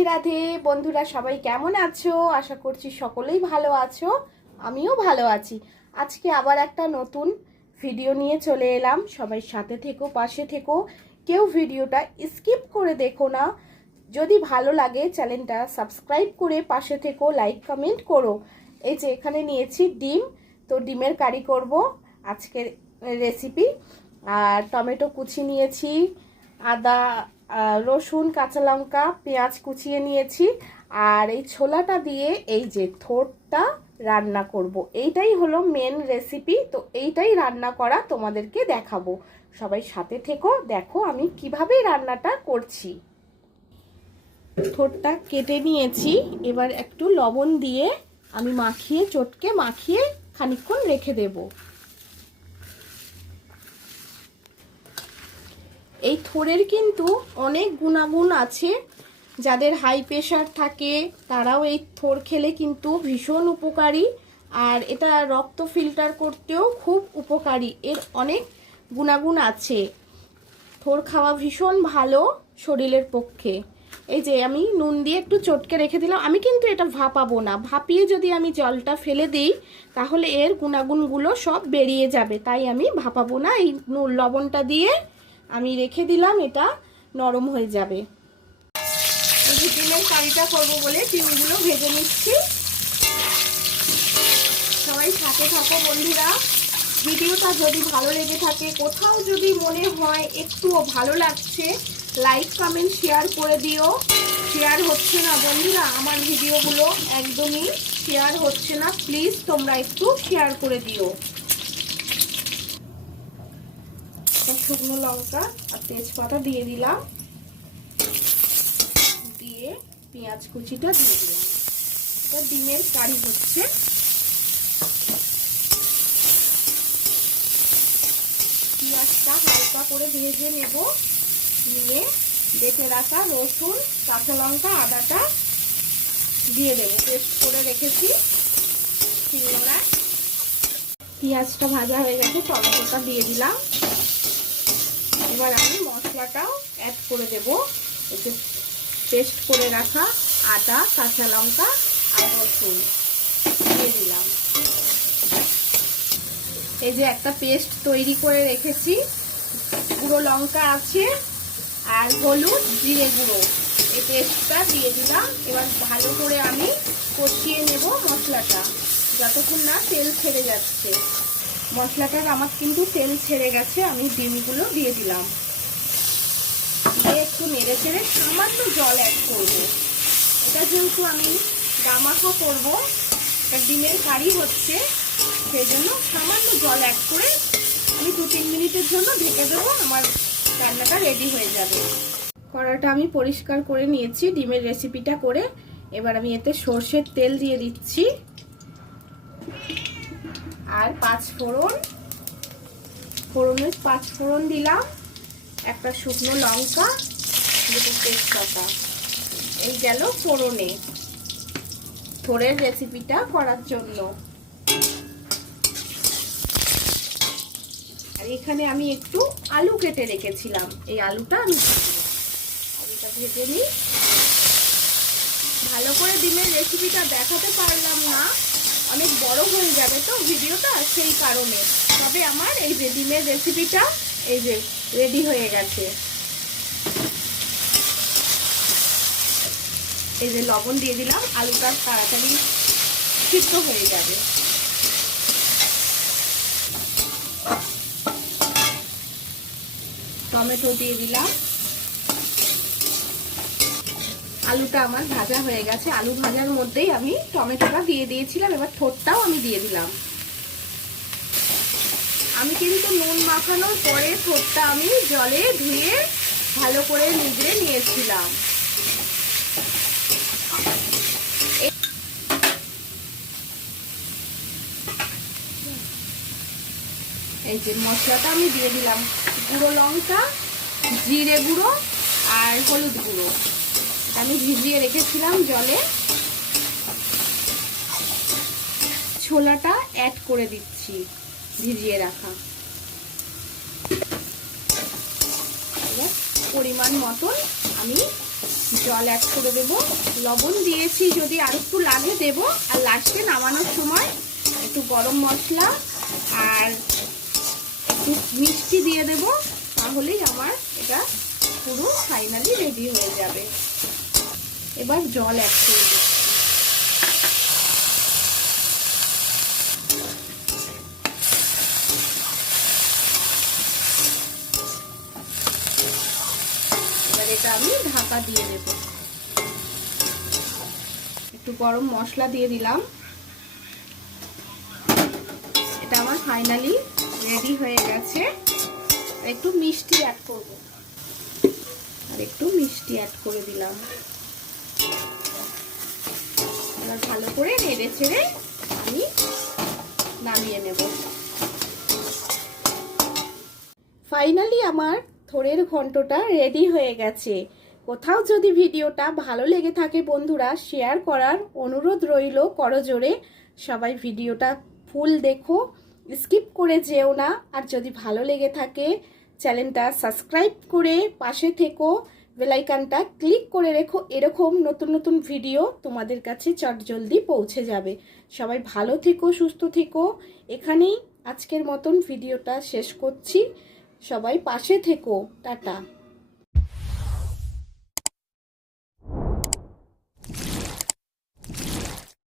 রাধে রাধে, বন্ধুরা সবাই কেমন আছো? আশা করছি সকলেই ভালো আছো। আমিও ভালো আছি। আজকে আবার একটা নতুন ভিডিও নিয়ে চলে এলাম। সবাই সাথে থেকো, পাশে থেকো। কেউ ভিডিওটা স্কিপ করে দেখো না। যদি ভালো লাগে, চ্যানেলটা সাবস্ক্রাইব করে পাশে থেকো, লাইক, কমেন্ট করো। এই যে এখানে নিয়েছি ডিম। তো ডিমের কারি করব আজকের রেসিপি আর টমেটো কুচি নিয়েছি, আদা রসুন, কাঁচা লঙ্কা, পেঁয়াজ কুচিয়ে নিয়েছি। আর এই ছোলাটা দিয়ে এই যে থোরটা রান্না করব। এইটাই হলো মেন রেসিপি তো এইটাই রান্না করা তোমাদেরকে দেখাবো। সবাই সাথে থেকো, দেখো আমি কীভাবে রান্নাটা করছি। থোরটা কেটে নিয়েছি। এবার একটু লবণ দিয়ে আমি মাখিয়ে, চটকে মাখিয়ে খানিকক্ষণ রেখে দেবো। এই থোরের কিন্তু অনেক গুণাগুণ আছে। যাদের হাই প্রেশার থাকে, তারাও এই থোর খেলে কিন্তু ভীষণ উপকারী। আর এটা রক্ত ফিল্টার করতেও খুব উপকারী। এর অনেক গুণাগুণ আছে। থোর খাওয়া ভীষণ ভালো শরীরের পক্ষে। এই যে আমি নুন দিয়ে একটু চটকে রেখে দিলাম। আমি কিন্তু এটা ভাপাবো না। ভাপিয়ে যদি আমি জলটা ফেলে দিই, তাহলে এর গুণাগুণগুলো সব বেরিয়ে যাবে। তাই আমি ভাপাবো না। এই নুন, লবণটা দিয়ে আমি রেখে দিলাম, এটা নরম হয়ে যাবে। ডিমের কারিটা করব বলে ডিমগুলো ভেজে নিচ্ছি। সবাই সাথে থাকো বন্ধুরা। ভিডিওটা যদি ভালো লেগে থাকে, কোথাও যদি মনে হয় একটুও ভালো লাগছে লাইক কমেন্ট শেয়ার করে দিও। শেয়ার হচ্ছে না বন্ধুরা, আমার ভিডিওগুলো একদমই শেয়ার হচ্ছে না। প্লিজ তোমরা একটু শেয়ার করে দিও একটা শুকনো লঙ্কা আর তেজপাতা দিয়ে দিলাম। দিয়ে পেঁয়াজ কুচিটা দিয়ে দিলাম। এটা ডিমের কারি হচ্ছে। পেঁয়াজটা হালকা করে ভেজে নেব। নিয়ে বেটে রাখা রসুন, কাঁচা লঙ্কা, আদাটা দিয়ে দেবো। পেস্ট করে রেখেছি। পেঁয়াজটা ভাজা হয়ে গেছে, টমেটোটা দিয়ে দিলাম। এবার আমি মশলাটাও অ্যাড করে দেব। একটু পেস্ট করে রাখা আদা, কাঁচা লঙ্কা আর রসুন দিয়ে দিলাম। এই যে একটা পেস্ট তৈরি করে রেখেছি। গুঁড়ো লঙ্কা আছে আর হলুদ, জিরে গুঁড়ো। এই পেস্টটা দিয়ে দিলাম। এবার ভালো করে আমি কষিয়ে নেব মশলাটা, যতক্ষণ না তেল ছেড়ে যাচ্ছে। মশলাটার আমার কিন্তু তেল ছেড়ে গেছে, আমি ডিমগুলো দিয়ে দিলাম। দিয়ে একটু নেড়ে ছেড়ে সামান্য জল অ্যাড করব। এটা যেহেতু আমি গামাখা করব ডিমের কারি হচ্ছে, সেই জন্য সামান্য জল অ্যাড করে আমি দু তিন মিনিটের জন্য ঢেকে দেবো, আমার রান্নাটা রেডি হয়ে যাবে। কড়াটা আমি পরিষ্কার করে নিয়েছি, ডিমের রেসিপিটা করে। এবার আমি এতে সর্ষের তেল দিয়ে দিচ্ছি। আর পাঁচ ফোড়ন ফোড়নের পাঁচ ফোড়ন দিলাম, একটা শুকনো লঙ্কা, দুটো তেজপাতা। এই গেল ফোড়নে। থোড়ের রেসিপিটা করার জন্য। আর এখানে আমি একটু আলু কেটে রেখেছিলাম। এই আলুটা আমি আলুটা ভেজে নিই। ভালো করে ডিমের রেসিপিটা দেখাতে পারলাম না। অনেক বড় হয়ে যাবে তো ভিডিওটা সেই কারণে। তবে আমার এই যে ডিমের রেসিপিটা এই যে রেডি হয়ে গেছে। এই যে লবণ দিয়ে দিলাম, আলুটা তাড়াতাড়ি সিদ্ধ হয়ে যাবে। টমেটো দিয়ে দিলাম। আলুটা আমার ভাজা হয়ে গেছে। আলু ভাজার মধ্যেই আমি টমেটোটা দিয়ে দিয়েছিলাম, এবার ঠোঁটটাও আমি দিয়ে দিলাম। আমি কিন্তু নুন মাখানোর পরে ঠোঁটটা আমি জলে ধুয়ে ভালো করে নিজে নিয়েছিলাম। এই যে মশলাটা আমি দিয়ে দিলাম। গুঁড়ো লঙ্কা, জিরে গুঁড়ো আর হলুদ গুঁড়ো। আমি ভিজিয়ে রেখেছিলাম জলে। ছোলাটা অ্যাড করে দিচ্ছি ভিজিয়ে রাখা। পরিমাণ মতন আমি জল অ্যাড করে দেবো। লবণ দিয়েছি যদি আর একটু লাগে দেব। আর লাস্টে নামানোর সময় একটু গরম মশলা আর একটু মিষ্টি দিয়ে দেব। তাহলেই আমার এটা পুরো ফাইনালি রেডি হয়ে যাবে। এবার জল অ্যাড করে এবার এটা আমি ঢাকা দিয়ে দেব। একটু গরম মশলা দিয়ে দিলাম। এটা আমার ফাইনালি রেডি হয়ে গেছে। একটু মিষ্টি অ্যাড করব। আর একটু মিষ্টি অ্যাড করে দিলাম। এবার ভালো করে নেড়ে ছেড়ে আমি নামিয়ে নেব। ফাইনালি আমার থোড়ের ঘন্টটা রেডি হয়ে গেছে। কোথাও যদি ভিডিওটা ভালো লেগে থাকে বন্ধুরা শেয়ার করার অনুরোধ রইল করজোরে। সবাই ভিডিওটা ফুল দেখো স্কিপ করে যেও না। আর যদি ভালো লেগে থাকে চ্যানেলটা সাবস্ক্রাইব করে পাশে থেকো। বেলাইকানটা ক্লিক করে রেখো। এরকম নতুন নতুন ভিডিও তোমাদের কাছে চটজলদি পৌঁছে যাবে। সবাই ভালো থেকো, সুস্থ থেকো। এখানেই আজকের মতন ভিডিওটা শেষ করছি। সবাই পাশে থেকো। টাটা।